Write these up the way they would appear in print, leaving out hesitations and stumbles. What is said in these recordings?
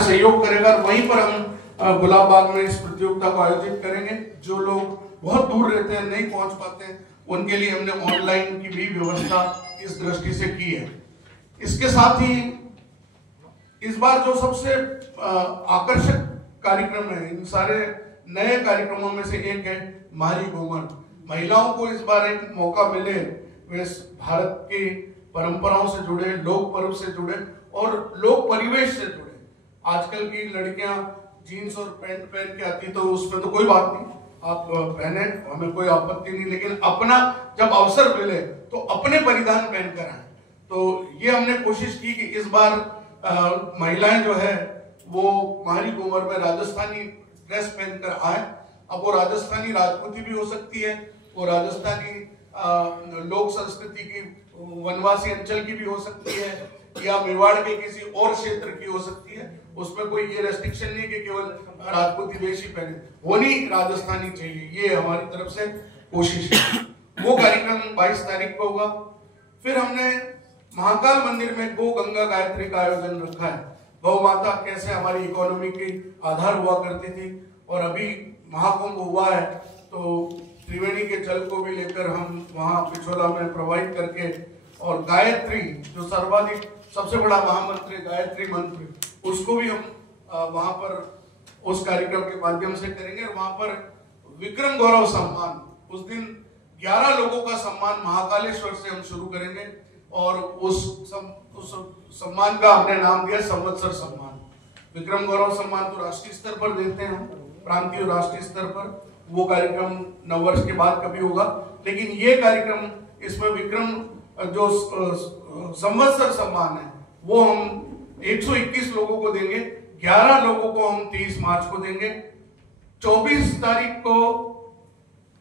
सहयोग करेगा। वहीं पर हम गुलाब बाग में इस प्रतियोगिता को आयोजित करेंगे। जो लोग बहुत दूर रहते हैं, नहीं पहुंच पाते हैं, उनके लिए हमने ऑनलाइन की भी व्यवस्था इस दृष्टि से की है। इसके साथ ही इस बार जो सबसे आकर्षक कार्यक्रम है, इन सारे नए कार्यक्रमों में से एक है मारी घूमर। महिलाओं को इस बार एक मौका मिले, वे भारत की परंपराओं से जुड़े, लोक पर्व से जुड़े और लोक परिवेश से जुड़े। आजकल की लड़कियां जीन्स और पैंट पहन के आती, तो उसमें तो कोई बात नहीं, आप पहने, हमें कोई आपत्ति नहीं, लेकिन अपना जब अवसर मिले तो अपने परिधान पहनकर आए। तो ये हमने कोशिश की कि इस बार महिलाएं जो है वो मारी घूमर में राजस्थानी ड्रेस पहनकर आए। अब वो राजस्थानी राजपूती भी हो सकती है, वो राजस्थानी लोक संस्कृति की वनवासी अंचल की भी हो सकती है, या मेवाड़ के किसी और क्षेत्र की हो सकती है। उसमें कोई ये रेस्ट्रिक्शन नहीं कि केवल राजपूती वेश ही पहने, होनी राजस्थानी चाहिए, ये हमारी तरफ से कोशिश है। वो कार्यक्रम 22 तारीख को होगा। फिर हमने महाकाल मंदिर में गो गंगा गायत्री का आयोजन रखा है। गौ माता कैसे हमारी इकोनॉमी की आधार हुआ करती थी, और अभी महाकुंभ हुआ है तो त्रिवेणी के जल को भी लेकर हम वहां पिछोला में प्रवाहित करके, और गायत्री जो सर्वाधिक सबसे बड़ा महामंत्र गायत्री मंत्र, उसको भी हम वहां पर उस कार्यक्रम के माध्यम से करेंगे। और वहां पर विक्रम गौरव सम्मान, उस दिन 11 लोगों का सम्मान महाकालेश्वर से हम शुरू करेंगे, और उस सम्मान का हमने नाम दिया संवत्सर सम्मान। विक्रम गौरव सम्मान तो राष्ट्रीय स्तर पर देते हैं हम, प्रांतीय और राष्ट्रीय स्तर पर। वो कार्यक्रम नववर्ष के बाद कभी होगा, लेकिन ये कार्यक्रम, इसमें विक्रम जो संवत्सर सम्मान है वो हम 121 लोगों को देंगे। 11 लोगों को हम 23 मार्च को देंगे। 24 तारीख को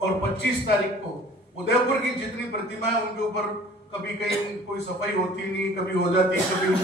और 25 तारीख को उदयपुर की जितनी प्रतिमाएं, उनके ऊपर कभी कहीं कोई सफाई होती नहीं, कभी हो जाती, कभी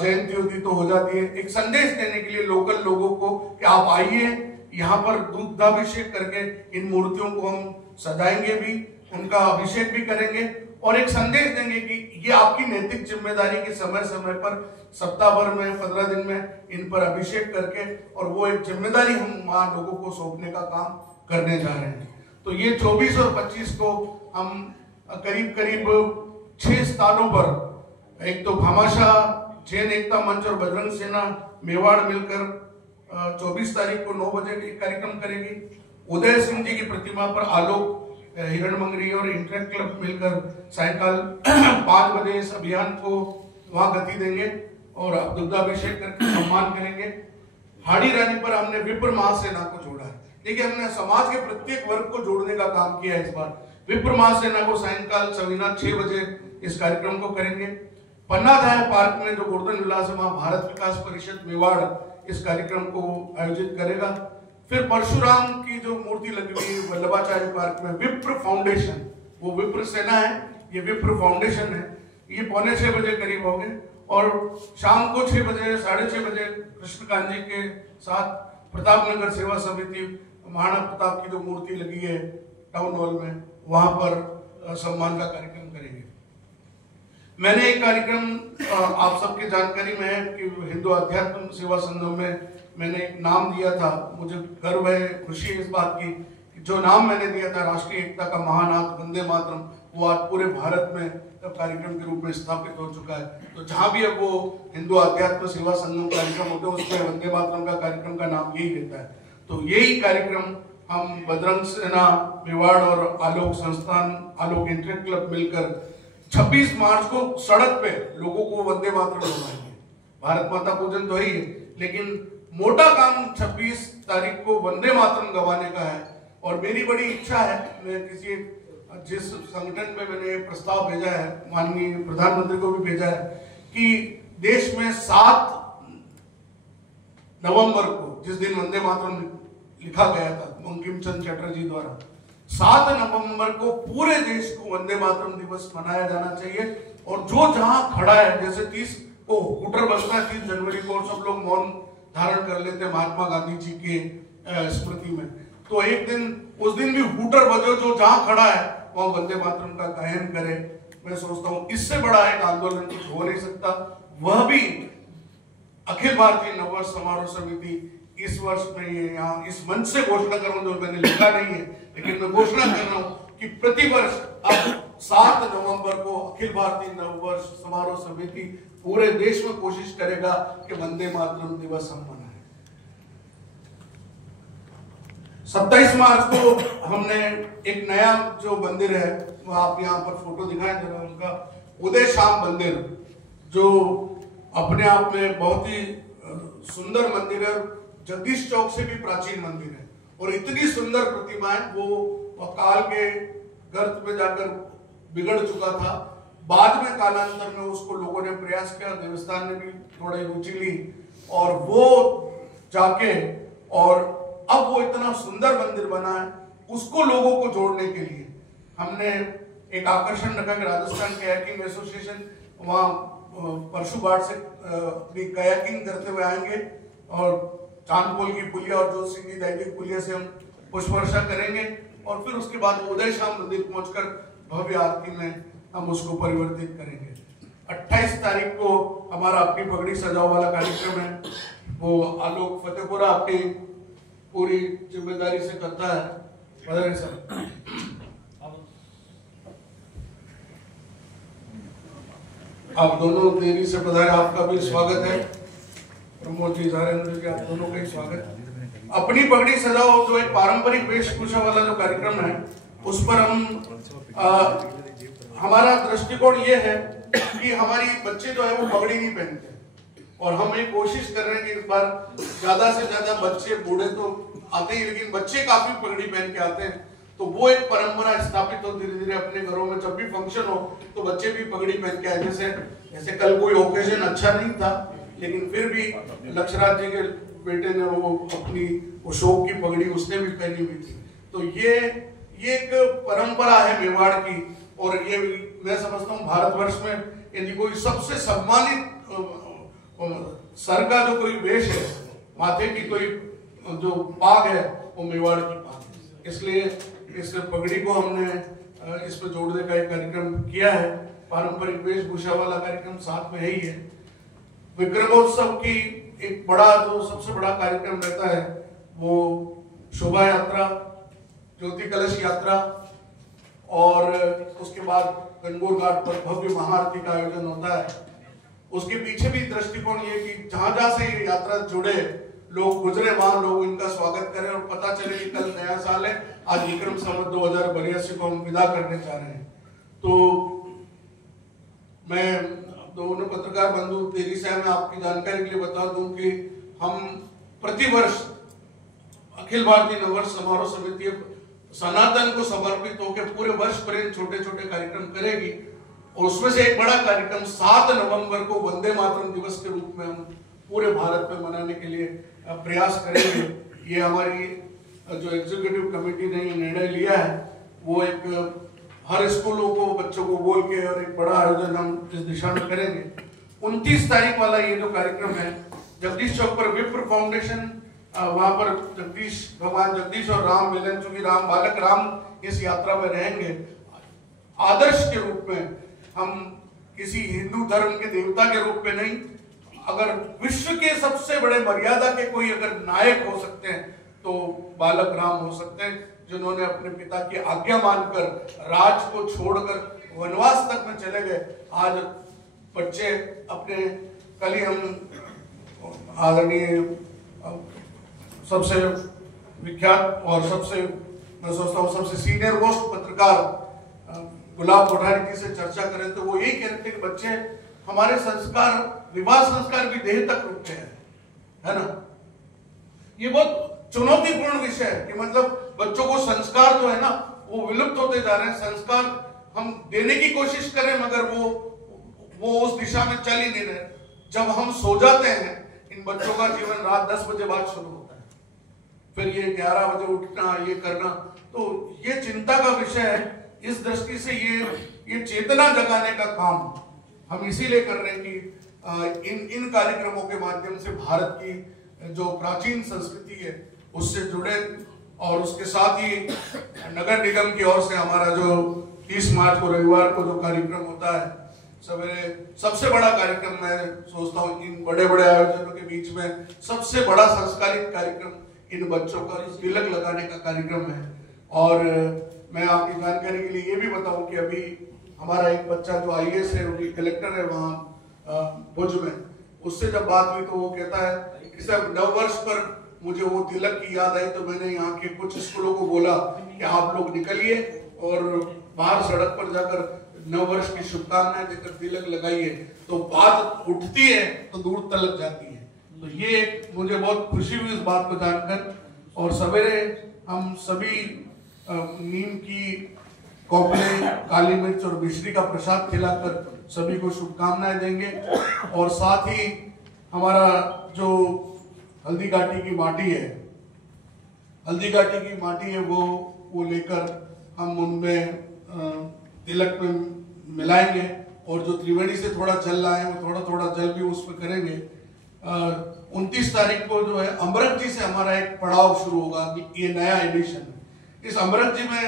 जयंती होती तो हो जाती है। एक संदेश देने के लिए लोकल लोगों को कि आप आइए, यहाँ पर दूधाभिषेक करके इन मूर्तियों को हम सजाएंगे भी, उनका अभिषेक भी करेंगे, और एक संदेश देंगे कि ये आपकी नैतिक जिम्मेदारी कि समय समय पर सप्ताह भर में 15 दिन में इन पर अभिषेक करके, और वो एक जिम्मेदारी हम वहां लोगों को सौंपने का काम करने जा रहे हैं। तो ये 24 और 25 को हम करीब करीब 6 स्थानों पर, एक तो भामाशाह जैन एकता मंच और बजरंग सेना मेवाड़ मिलकर 24 तारीख को 9 बजे कार्यक्रम करेगी। उदय सिंह जी की प्रतिमा पर आलोक, हिरणमंगरी और इंटरेक्ट क्लब मिलकर सायंकाल 5 बजे इस अभियान को वहां गति देंगे और दुग्धाभिषेक करके सम्मान करेंगे। हाड़ी रानी पर हमने विप्र महासेना को जोड़ा है। देखिए, हमने समाज के प्रत्येक वर्ग को जोड़ने का काम किया है इस बार। विप्र महासेना को सायंकाल सविना 6 बजे इस कार्यक्रम को करेंगे। पन्नाधाय पार्क में जो गोवर्धन विलास भारत विकास परिषद मेवाड़ इस कार्यक्रम को आयोजित करेगा। फिर परशुराम की जो मूर्ति लगी हुई है वल्लभाचार्य पार्क में, विप्र फाउंडेशन, वो विप्र सेना है, ये विप्र फाउंडेशन है, ये 5:45 बजे करीब होंगे। और शाम को 6 बजे 6:30 बजे कृष्णकांत जी के साथ प्रतापनगर सेवा समिति महाराणा प्रताप की जो मूर्ति लगी है टाउन हॉल में, वहां पर सम्मान का कार्यक्रम करेंगे। मैंने एक कार्यक्रम आप सबकी जानकारी में है कि हिंदू अध्यात्म सेवा संगम में मैंने एक नाम दिया था। मुझे गर्व है, खुशी है इस बात की कि जो नाम मैंने दिया था राष्ट्रीय एकता का महानाद वंदे मातरम, वो आज पूरे भारत में कार्यक्रम के रूप में स्थापित हो चुका है। तो जहां भी अब वो हिंदू अध्यात्म सेवा संगम कार्यक्रम होते हैं, उसमें वंदे मातरम का कार्यक्रम का नाम यही रहता है। तो यही कार्यक्रम हम बजरंग सेना मेवाड़ और आलोक संस्थान, आलोक इंटरेक्ट क्लब मिलकर 26 मार्च को सड़क पे लोगों को वंदे मातरम गवाएंगे। भारत माता पूजन तो ही है, लेकिन मोटा काम 26 तारीख को वंदे मातरम गवाने का है। और मेरी बड़ी इच्छा है, मैं जिस संगठन में मैंने प्रस्ताव भेजा है, माननीय प्रधानमंत्री को भी भेजा है, कि देश में 7 नवंबर को, जिस दिन वंदे मातरम लिखा गया था बंकिम चंद्र चटर्जी द्वारा, 7 नवंबर को पूरे देश को वंदे मातरम दिवस मनाया जाना चाहिए। और जो जहां खड़ा है, जैसे 30 को हुटर बसता है 30 जनवरी को, सब लोग मौन धारण कर लेते हैं महात्मा गांधी जी के स्मृति में, तो एक दिन उस दिन भी हुटर बजो, जो जहां खड़ा है वहां वंदे मातरम का गायन करे। मैं सोचता हूं इससे बड़ा एक आंदोलन कुछ हो नहीं सकता। वह भी अखिल भारतीय नववर्ष समारोह समिति इस वर्ष में ये यहाँ इस मंच से घोषणा कर रहा हूँ, जो मैंने लिखा नहीं है, लेकिन मैं घोषणा कर रहा हूँ कि प्रतिवर्ष अब 7 नवंबर को अखिल भारतीय नववर्ष समारोह समिति पूरे देश में कोशिश करेगा कि वंदे मातरम दिवस हम मनाएं। 27 मार्च को हमने एक नया जो मंदिर है, वो आप यहाँ पर फोटो दिखाएं जरा, उनका उदय शाम मंदिर, जो अपने आप में बहुत ही सुंदर मंदिर है, जगदीश चौक से भी प्राचीन मंदिर है और इतनी सुंदर प्रतिमाएं, वो काल के गर्त में जाकर बिगड़ चुका था। बाद में कालांतर में उसको लोगों ने प्रयास किया, देवस्थान ने भी थोड़ी रुचि ली और वो जाके और अब वो इतना सुंदर मंदिर बना है, उसको लोगों को जोड़ने के लिए हमने एक आकर्षण रखा कि राजस्थान कयाकिंग एसोसिएशन वहाँ परशु घाट से भी कयाकिंग करते हुए आएंगे और चांदपोल की पुलिया और जोत सिंह की दैविक पुलिया से हम पुष्प वर्षा करेंगे और फिर उसके बाद उदय शाम मंदिर पहुंचकर भव्य आरती में हम उसको परिवर्तित करेंगे। 28 तारीख को हमारा अपनी पगड़ी सजाओ वाला कार्यक्रम है, वो आलोक फतेहपुरा अपनी पूरी जिम्मेदारी से करता है। बधाई सर। आप दोनों देरी से पधारे, आपका भी स्वागत है। प्रमोद जी, झारेंद्र जी, आप दोनों का ही स्वागत। अपनी पगड़ी सजाओ जो एक पारंपरिक वेशभूषा वाला जो कार्यक्रम है, उस पर हम हमारा दृष्टिकोण ये है कि हमारी बच्चे जो है वो पगड़ी नहीं पहनते और हम ये कोशिश कर रहे हैं कि इस बार ज्यादा से ज्यादा बच्चे, बूढ़े तो आते ही लेकिन बच्चे काफी पगड़ी पहन के आते हैं, तो वो एक परंपरा स्थापित हो धीरे धीरे अपने घरों में। जब भी फंक्शन हो तो बच्चे भी पगड़ी पहन के आए। जैसे कल कोई ओकेजन अच्छा नहीं था, लेकिन फिर भी लक्षराज जी के बेटे ने वो अपनी वो शोक की पगड़ी उसने भी पहनी हुई थी। तो ये एक परंपरा है मेवाड़ की और ये मैं समझता हूँ भारतवर्ष में यदि कोई सबसे सम्मानित सर का जो कोई वेश है, माथे की कोई जो पाग है, वो मेवाड़ की पाग है। इसलिए इस पगड़ी को हमने इसमें जोड़ने का एक कार्यक्रम किया है। पारंपरिक वेशभूषा वाला कार्यक्रम साथ में है ही है। विक्रमोत्सव की एक बड़ा जो सबसे बड़ा कार्यक्रम रहता है वो शोभा यात्रा, ज्योति कलश यात्रा और उसके बाद गणगौर घाट पर भव्य महाआरती का आयोजन होता है। उसके पीछे भी दृष्टिकोण ये कि जहां जहां से ये यात्रा जुड़े लोग गुजरे, वहां लोग इनका स्वागत करें और पता चले कि कल नया साल है, आज विक्रम संवत 2082 को हम विदा करने जा रहे हैं। तो मैं दोनों पत्रकार बंधु देरी से मैं आपकी जानकारी के लिए बता दूं कि हम प्रतिवर्ष अखिल भारतीय नववर्ष समारोह समिति सनातन को समर्पित होकर पूरे वर्ष पर्यंत छोटे छोटे कार्यक्रम करेगी और उसमें से एक बड़ा कार्यक्रम 7 नवंबर को वंदे मातरम दिवस के रूप में हम पूरे भारत में मनाने के लिए प्रयास करेंगे। ये हमारी जो एग्जीक्यूटिव कमेटी ने ये निर्णय लिया है, वो एक हर स्कूलों को बच्चों को बोल के और एक बड़ा आयोजन हम इस दिशा में करेंगे। 29 तारीख वाला ये जो कार्यक्रम है जगदीश चौक पर विप्र फाउंडेशन, वहां पर भगवान जगदीश और राम मिलन, चूंकि राम बालक राम इस यात्रा में रहेंगे, आदर्श के रूप में हम किसी हिंदू धर्म के देवता के रूप में नहीं, अगर विश्व के सबसे बड़े मर्यादा के कोई अगर नायक हो सकते हैं तो बालक राम हो सकते हैं, जिन्होंने अपने पिता की आज्ञा मानकर राज को छोड़कर वनवास तक में चले गए। आज बच्चे अपने, कल ही हम आदरणीय सबसे विख्यात और सबसे, मैं सोचता हूँ सबसे सीनियर मोस्ट पत्रकार गुलाब कोठारी जी से चर्चा करें तो वो यही कह रहे थे कि बच्चे, हमारे संस्कार, विवाह संस्कार भी देह तक रुकते हैं, है ना। ये बहुत चुनौतीपूर्ण विषय है कि मतलब बच्चों को संस्कार जो है ना वो विलुप्त होते जा रहे हैं। संस्कार हम देने की कोशिश करें मगर वो उस दिशा में चल ही नहीं रहे। जब हम सो जाते हैं, इन बच्चों का जीवन रात 10 बजे बाद शुरू होता है, फिर ये 11 बजे उठना, ये करना, तो ये चिंता का विषय है। इस दृष्टि से ये चेतना जगाने का काम हम इसीलिए कर रहे हैं कि इन कार्यक्रमों के माध्यम से भारत की जो प्राचीन संस्कृति है उससे जुड़े। और उसके साथ ही नगर निगम की ओर से हमारा जो 30 मार्च को रविवार को जो कार्यक्रम होता है सवेरे सबसे बड़ा कार्यक्रम मैं सोचता हूँ इन बड़े बड़े आयोजनों के बीच में सबसे बड़ा संस्कारित कार्यक्रम इन बच्चों का तिलक लगाने का कार्यक्रम है। और मैं आपकी जानकारी के लिए ये भी बताऊं कि अभी हमारा एक बच्चा जो IAS है, उनकी कलेक्टर है वहाँ भुज में, उससे जब बात हुई तो वो कहता है कि सर नव वर्ष पर मुझे वो तिलक की याद आई, तो मैंने यहाँ के कुछ स्कूलों को बोला कि आप लोग निकलिए और बाहर सड़क पर जाकर नव वर्ष की शुभकामनाएं देकर तिलक लगाइए, तो बात उठती है तो दूर तलक जाती है। तो ये मुझे बहुत खुशी हुई इस बात को जानकर। और सवेरे हम सभी नीम की कौपले, काली मिर्च और मिश्री का प्रसाद खिलाकर सभी को शुभकामनाएं देंगे। और साथ ही हमारा जो हल्दी घाटी की माटी है, हल्दी घाटी की माटी है वो लेकर हम उनमें तिलक में मिलाएंगे। और जो त्रिवेणी से थोड़ा जल लाए वो थोड़ा थोड़ा जल भी उसमें करेंगे। 29 तारीख को जो है अमृत जी से हमारा एक पड़ाव शुरू होगा, ये नया एडिशन है। इस अमृत जी में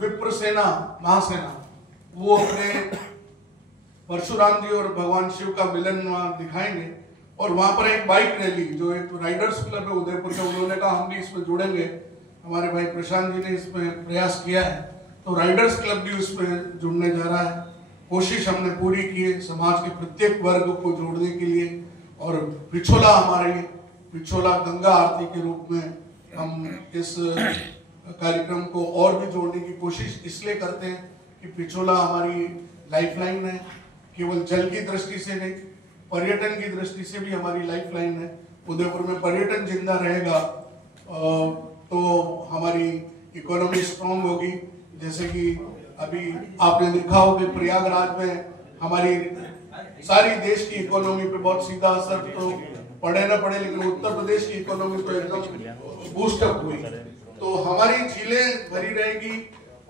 विप्र सेना महासेना वो अपने परशुराम जी और भगवान शिव का मिलन वहाँ दिखाएंगे। और वहां पर एक बाइक रैली, जो एक राइडर्स क्लब है उदयपुर का, उन्होंने कहा हम भी इसमें जुड़ेंगे। हमारे भाई प्रशांत जी ने इसमें प्रयास किया है, तो राइडर्स क्लब भी उसमें जुड़ने जा रहा है। कोशिश हमने पूरी की है समाज के प्रत्येक वर्ग को जोड़ने के लिए। और पिछोला, हमारे पिछोला गंगा आरती के रूप में हम इस कार्यक्रम को और भी जोड़ने की कोशिश इसलिए करते हैं कि पिछोला हमारी लाइफलाइन है, केवल जल की दृष्टि से नहीं, पर्यटन की दृष्टि से भी हमारी लाइफलाइन है। उदयपुर में पर्यटन जिंदा रहेगा तो हमारी इकोनॉमी स्ट्रांग होगी। जैसे कि अभी आपने देखा हो कि प्रयागराज में हमारी सारी देश की इकोनॉमी पे बहुत सीधा असर तो पड़े ना पड़े, लेकिन उत्तर प्रदेश की इकोनॉमी तो एकदम बूस्टअप हुई। तो हमारी झीलें भरी रहेगी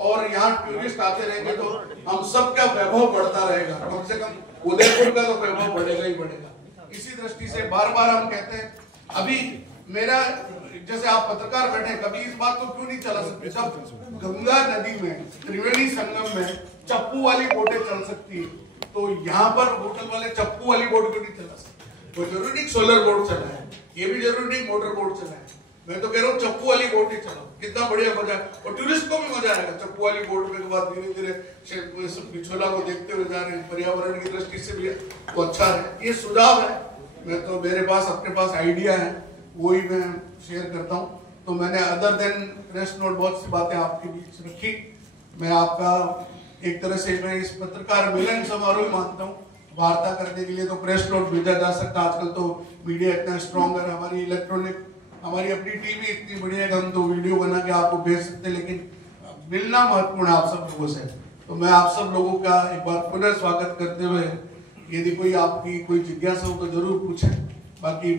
और यहाँ टूरिस्ट आते रहेंगे तो हम सबका वैभव बढ़ता रहेगा। कम से कम उदयपुर का तो वैभव बढ़ेगा ही बढ़ेगा। इसी दृष्टि से बार बार हम कहते हैं, अभी मेरा जैसे आप पत्रकार बैठे, कभी इस बात को क्यों नहीं चला सकते जब गंगा नदी में त्रिवेणी संगम में चप्पू वाली बोटें चल सकती है, तो यहाँ पर होटल वाले चप्पू वाली बोट क्यों नहीं चला सकते? वो जरूरी नहीं सोलर बोट चला है, ये भी जरूरी नहीं मोटर बोट चला है। मैं तो कह रहा हूँ चप्पू वाली बोट ही चलाओ, कितना बढ़िया मजा है। और टूरिस्ट को भी मजा आएगा चप्पू वाली बोट में। बाद धीरे धीरे पिछोला को देखते हुए जा रहे हैं, पर्यावरण की दृष्टि से भी तो अच्छा है। ये सुझाव है, मैं तो मेरे पास अपने पास आइडिया है, वही मैं शेयर करता हूँ। तो मैंने अदर देन प्रेस नोट बहुत सी बातें आपके बीच रखी। मैं आपका एक तरह से मैं इस पत्रकार मिलन समारोह मानता हूँ। वार्ता करने के लिए तो प्रेस नोट भेजा जा सकता, आजकल तो मीडिया इतना स्ट्रॉन्ग है, हमारी इलेक्ट्रॉनिक हमारी अपनी टीवी इतनी बढ़िया है, हम तो वीडियो बना के आपको भेज सकते हैं, लेकिन मिलना महत्वपूर्ण है आप सब लोगों से। तो मैं आप सब लोगों का एक बार पुनः स्वागत करते हुए, यदि कोई आपकी कोई जिज्ञासा हो तो जरूर पूछें। बाकी